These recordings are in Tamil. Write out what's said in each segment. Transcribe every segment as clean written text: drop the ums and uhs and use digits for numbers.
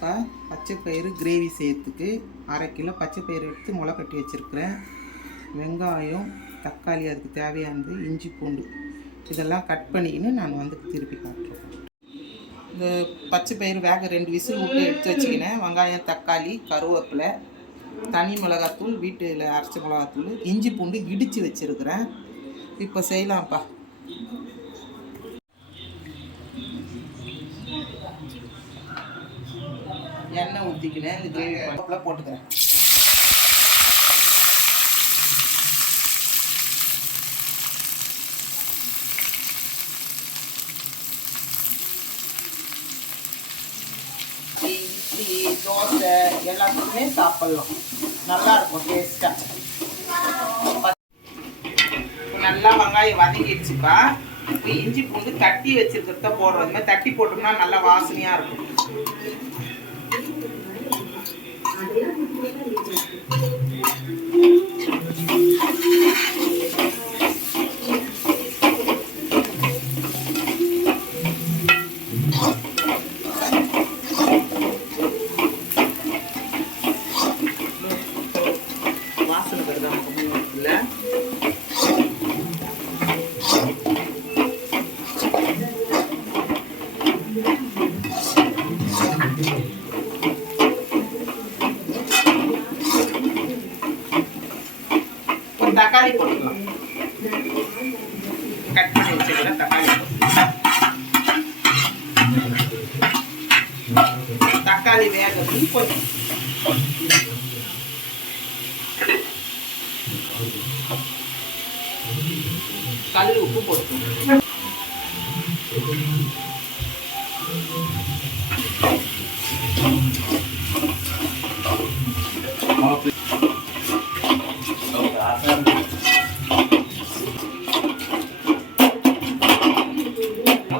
வந்துப்பா பச்சைப்பயிறு கிரேவி செய்யறதுக்கு 1/2 கிலோ பச்சைப்பயிறு எடுத்து முளை கட்டி வச்சுருக்கிறேன். வெங்காயம், தக்காளி, அதுக்கு தேவையானது, இஞ்சி பூண்டு இதெல்லாம் கட் பண்ணிக்கின்னு நான் வந்து திருப்பி காட்டுறேன். இந்த பச்சைப்பயிறு வேக 2 விசில் விட்டு எடுத்து வச்சுக்கினேன். வெங்காயம், தக்காளி, கருவேப்பிலை, தனி மிளகாத்தூள், வீட்டில் அரைச்ச மிளகாத்தூள், இஞ்சி பூண்டு இடித்து வச்சுருக்கிறேன். இப்போ செய்யலாம்ப்பா. எண்ணெய் ஊற்றிக்கினேன். இந்த கிரேவி பழத்தில் போட்டுக்கிறேன். இட்லி, தோசை எல்லாத்துக்குமே சாப்பிட்லாம். நல்லாயிருக்கும் டேஸ்ட்டாக. நல்லா வெங்காயம் வதங்கிடுச்சுப்பா. இப்போ இஞ்சி பூண்டு தட்டி வச்சுருக்கிறத போடுறோம். இந்த மாதிரி தட்டி போட்டோம்னா நல்லா வாசனையாக இருக்கும். வாசனை வருது இல்லை? தக்காளி போட்டுக்கலாம். கட் பண்ணி வச்சுக்கிற தக்காளி வேகிறது கொஞ்சம் கல் உப்பு போட்டுக்கணும்.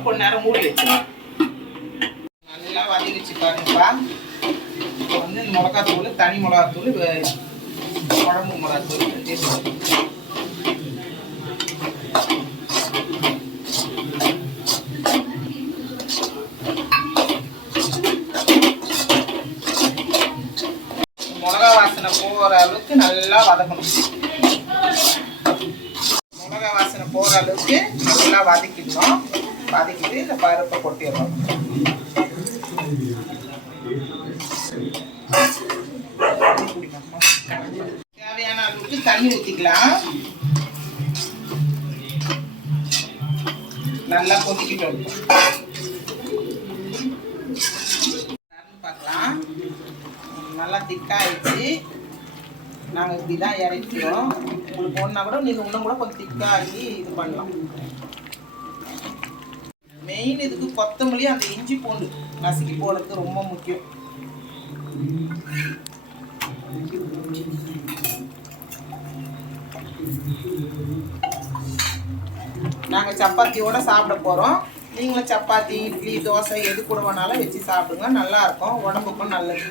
கொஞ்ச நேரம் மூடி வச்சுக்கலாம். நல்லா வதங்கிச்சு பாருங்கப்பா. இப்போ வந்து மிளகாத்தூள், தனி மிளகாத்தூள், குழம்பு மிளகாத்தூள் மிளகா வாசனை போகிற அளவுக்கு நல்லா வதக்கணும். மிளகா வாசனை போகிற அளவுக்கு நல்லா வதக்கிடணும். வதக்கிட்டு இந்த பருப்பை கொட்டிடணும். தேவையான அளவுக்கு தண்ணி ஊற்றிக்கலாம். நல்லா கொதிக்கிட்டோம். பார்க்கலாம். நல்லா திக்காயிடுச்சு. நாங்கள் இப்படி தான் இறக்கிறோம். உங்களுக்கு ஒன்றா கூட நீங்கள் இன்னும் கூட கொஞ்சம் திக்காகி இது பண்ணலாம். மெயின் இதுக்கு கொத்தமல்லி, அந்த இஞ்சி பூண்டு நசுக்கி போடுறது ரொம்ப முக்கியம். நாங்கள் சப்பாத்தியோட சாப்பிட போகிறோம். நீங்களும் சப்பாத்தி, இட்லி, தோசை எது கூட வேணாலும் வச்சு சாப்பிடுங்க. நல்லாயிருக்கும். உடம்புக்கும் நல்லது.